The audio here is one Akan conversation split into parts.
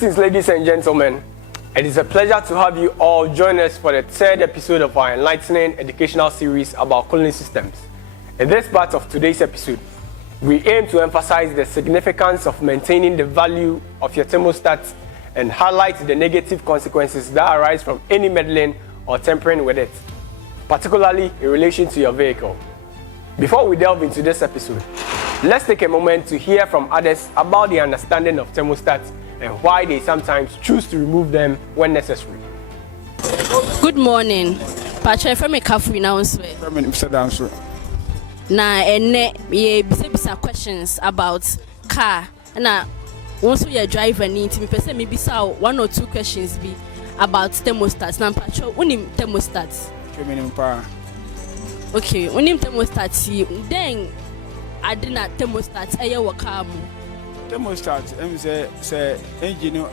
Greetings, ladies and gentlemen. It is a pleasure to have you all join us for the third episode of our enlightening educational series about cooling systems. In this part of today's episode, we aim to emphasize the significance of maintaining the value of your thermostat and highlight the negative consequences that arise from any meddling or tampering with it, particularly in relation to your vehicle. Before we delve into this episode, let's take a moment to hear from others about the understanding of thermostats and why they sometimes choose to remove them when necessary. Good morning. Pacha from a cafe now. Na ene ye bisa questions about car. Na once you drive and need me person maybe say one or two questions be about thermostats. Na pacha unim thermostats. Okay, unim thermostats then I did not thermostats eye wa car mu. Thermostat say engine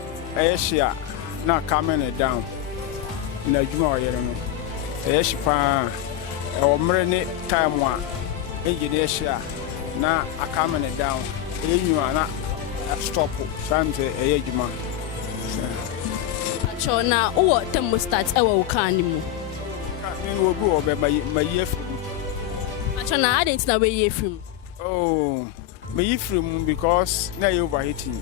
share na calming down na adwuma wa yere no she pa o mre time one engine share na calming down enyu na stop time say adwuma acho na o thermostat e wa car ni mu ni wo bu o be ma yefru acho na adent na we yefru oh me from because na you overheating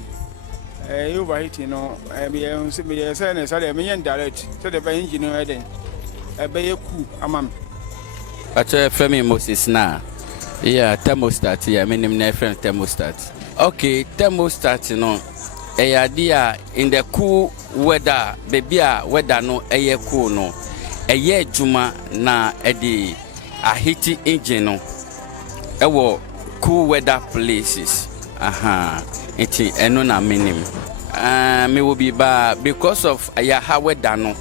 overheating no me say me say na say me direct so the engine no eden be cool amam acha femi Moses na yeah thermostat yeah me name na friend thermostat okay thermostat no dia in the cool weather baby weather no cool no juma na the a heating engine no cool weather places. Iti eno na minim. Me will be ba because of ya weather no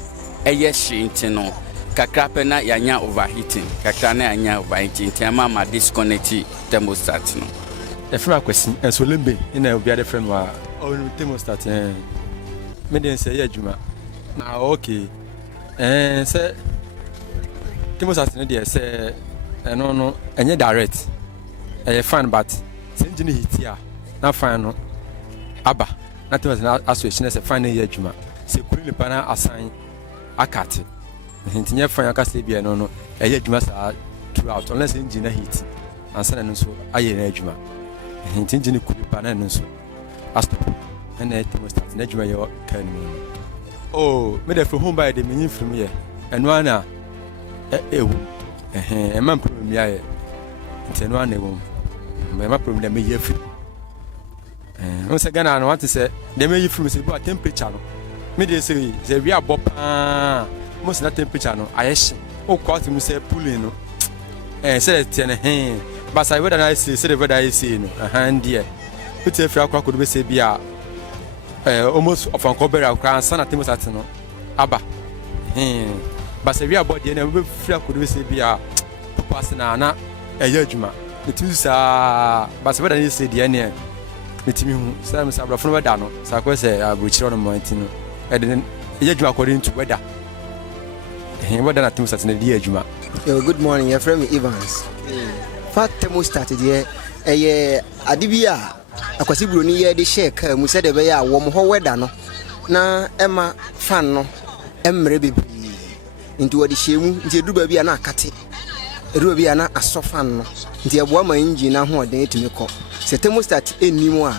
shinti no kakra na yanya overheating. Kakra na yanya overheating. Tema ma disconnect thermostat no. The first question and so limbe ina obi ade friend wa on thermostat me den say ya juma. Na okay. Say thermostat no dey say no enye direct. Fan but engine heat here na fan no aba na tell us na association say fan here adwuma se kuri le pana assign akate hintinye fan akase bia no adwuma sa throughout unless engine heat ansa na so aye na adwuma hintinje kuri pana no so astop na thermostat na adwuma yo kan mu oh me dey from home by the mean from here eno ana man problem ya ye nteno ana ewu my problem me ye free no say Ghana no want to say dem me free say but temperature no me dey say we are bop most na temperature no ayeshi o kwat mu say pulling no say ten but say whether I say the weather I say no there put e free akwa ko be say bia almost of an cover akwa sana thermostat no aba but say we are body na we free akwa be say bia pass na adwuma metusa but whether you say the ene metimi hu say me sabra fun weather no sa ko say abrochiro no monti no e den adwuma according to weather weather na thermostat na di adwuma. Good morning, your friend Evans. Fat thermostat there adibia akwasi bro ni ye de share ka mu say de be ya wo mo ho weather no na ema fan no emre bebi nti wo de shemu nti edu ba bia na akate edu bia na asofan no nti eboa ma engine na ho oden etimi ko se thermostat enimu a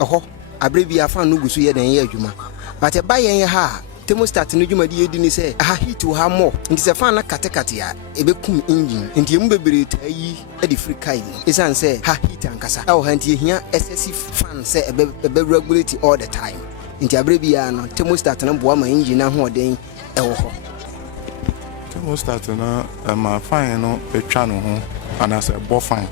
oho abre bia fan no gusu ye den ye adwuma but e ba yen ha thermostat no dwuma di edi ni se ha heat ha mo nti se fan na kate a ebekum engine nti emu bebere tayi e di free kai no isan se ha heat ankasa e ho nti ehia excessive fan se ebe regulate all the time nti abre bia no thermostat no boa ma engine na ho oden e wo ho thermostat na ma fine no etwa no ho anase bo fine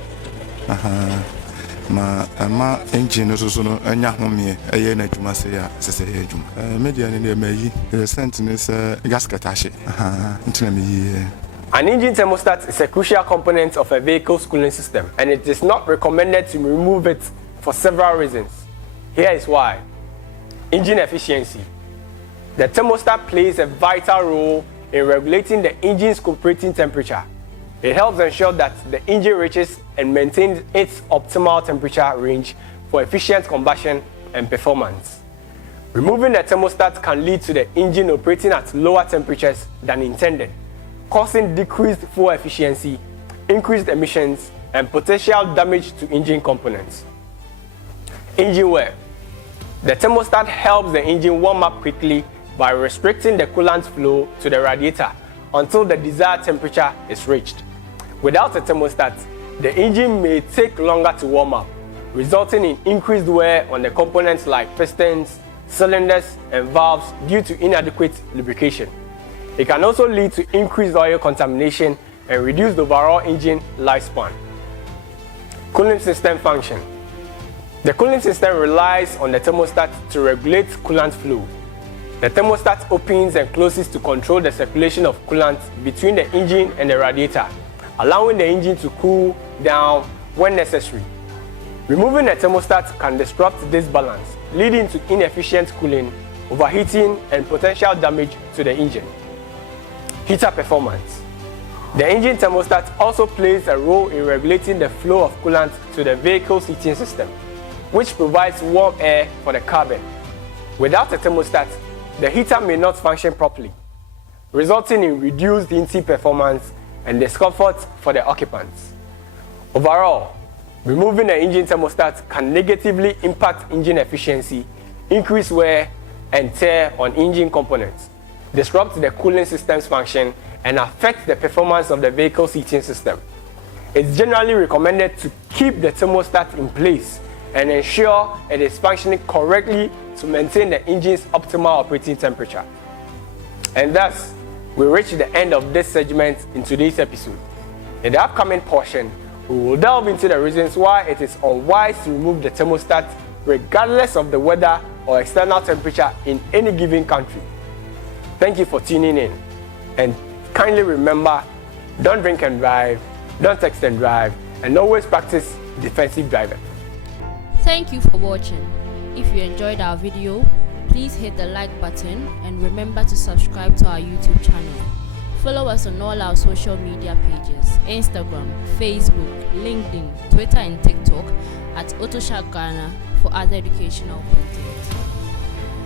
ma engine so no anya homie eye na adwuma se ya sese ye adwuma media ne ma yi sentence se gasket ahye ntina me yi. An engine thermostat is a crucial component of a vehicle's cooling system, and it is not recommended to remove it for several reasons. Here is why. Engine efficiency. The thermostat plays a vital role in regulating the engine's operating temperature. It helps ensure that the engine reaches and maintains its optimal temperature range for efficient combustion and performance. Removing the thermostat can lead to the engine operating at lower temperatures than intended, causing decreased fuel efficiency, increased emissions, and potential damage to engine components. Engine wear. The thermostat helps the engine warm up quickly by restricting the coolant flow to the radiator until the desired temperature is reached. Without a thermostat, the engine may take longer to warm up, resulting in increased wear on the components like pistons, cylinders, and valves due to inadequate lubrication. It can also lead to increased oil contamination and reduced overall engine lifespan. Cooling system function. The cooling system relies on the thermostat to regulate coolant flow. The thermostat opens and closes to control the circulation of coolant between the engine and the radiator, allowing the engine to cool down when necessary. Removing the thermostat can disrupt this balance, leading to inefficient cooling, overheating, and potential damage to the engine. Heater performance. The engine thermostat also plays a role in regulating the flow of coolant to the vehicle's heating system, which provides warm air for the cabin. Without a thermostat, the heater may not function properly, resulting in reduced heating performance and discomfort for the occupants. Overall, removing the engine thermostat can negatively impact engine efficiency, increase wear and tear on engine components, disrupt the cooling system's function, and affect the performance of the vehicle's heating system. It's generally recommended to keep the thermostat in place and ensure it is functioning correctly to maintain the engine's optimal operating temperature. And thus, we reach the end of this segment in today's episode. In the upcoming portion, we will delve into the reasons why it is unwise to remove the thermostat regardless of the weather or external temperature in any given country. Thank you for tuning in, and kindly remember, don't drink and drive, don't text and drive, and always practice defensive driving. Thank you for watching. If you enjoyed our video, please hit the like button and remember to subscribe to our YouTube channel. Follow us on all our social media pages: Instagram, Facebook, LinkedIn, Twitter and TikTok at Autoshark Ghana for other educational content.